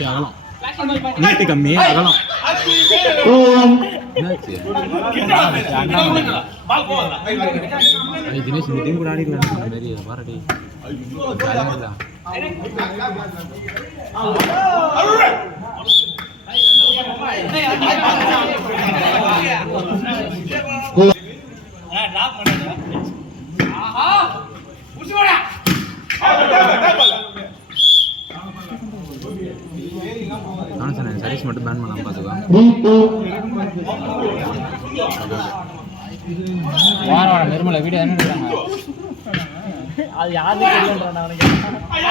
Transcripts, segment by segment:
அகலம் நீட்டு கம்மி அகலம் தினேஷ் இந்த டீம் கூட ஆடிக்கலாம் மாரி பாரடி சர்வீஸ் மட்டும் பேன் பண்ணலாம் பார்த்துக்கலாம். வாரம் நிர்மலை வீடியோ என்ன எடுக்கிறாங்க அது யாருக்கு தெரியல.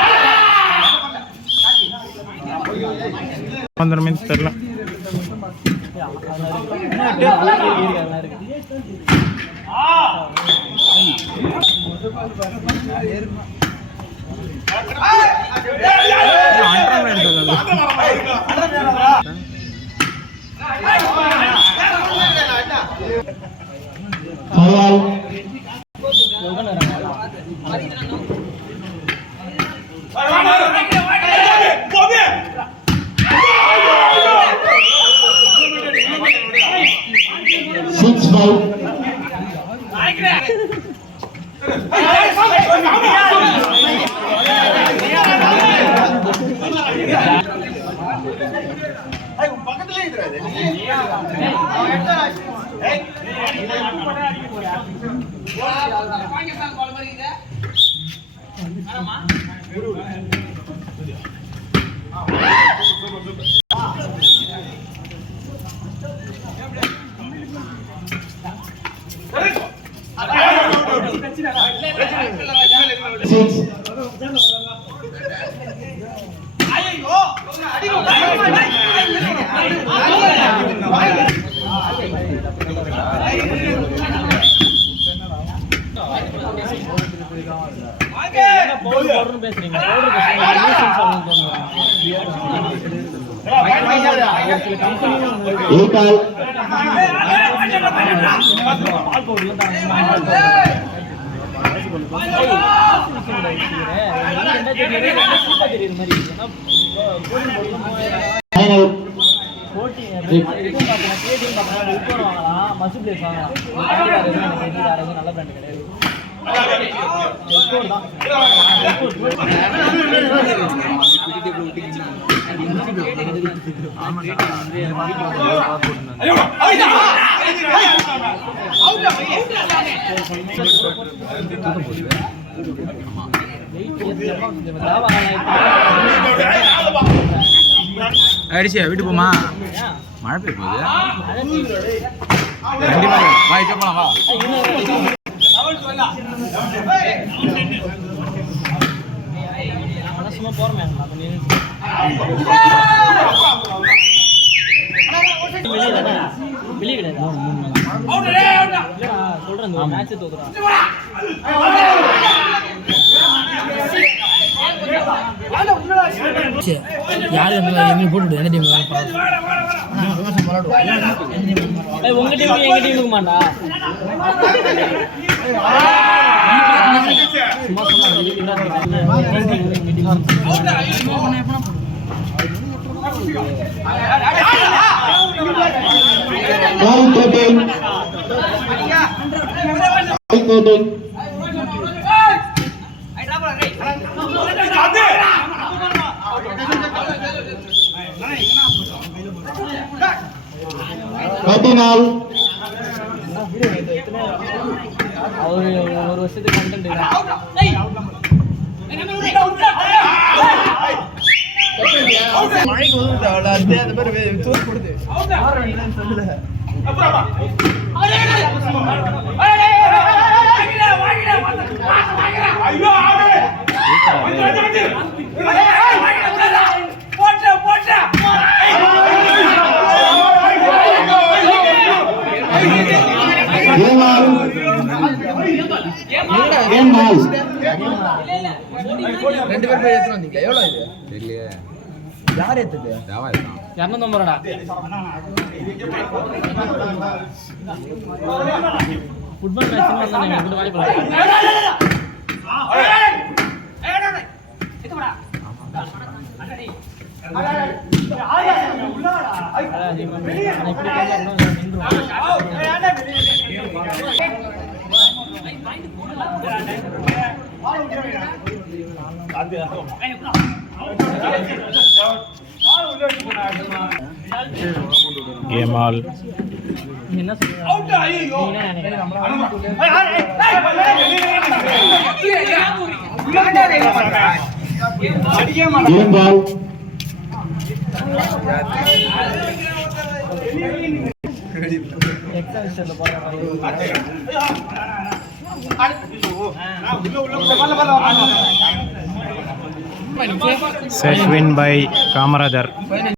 அடிச்சியா வீட்டு போமா மழை பெய்ய போகுது கண்டிப்பா வா இப்போ போலாம் வா சும்மா போறமே வெளியே கிடையாது சொல்றேன் மேட்ச் தோக்குறான் யாரு எங்களுக்கு போட்டு எந்த டீம் உங்க டீம் எங்க டீமுக்கு மாட்டா ஒரு வருஷத்துக்கு கண்டென்ட் மழைக்கு அந்த மாதிரி தூர் கொடுத்து சொல்லல ரெண்டு பேர் போய் எடுத்து வந்தீங்களா? எவ்வளவு இது தெரியலையே. யார் எடுத்தது? தேவா எடுத்தான். 200 நம்பர்டா. ஃபுட்பால் மேட்ச் வந்தா நீங்க கூட வாடி போலாம். Game all. Game ball. Set win by Kamarajar.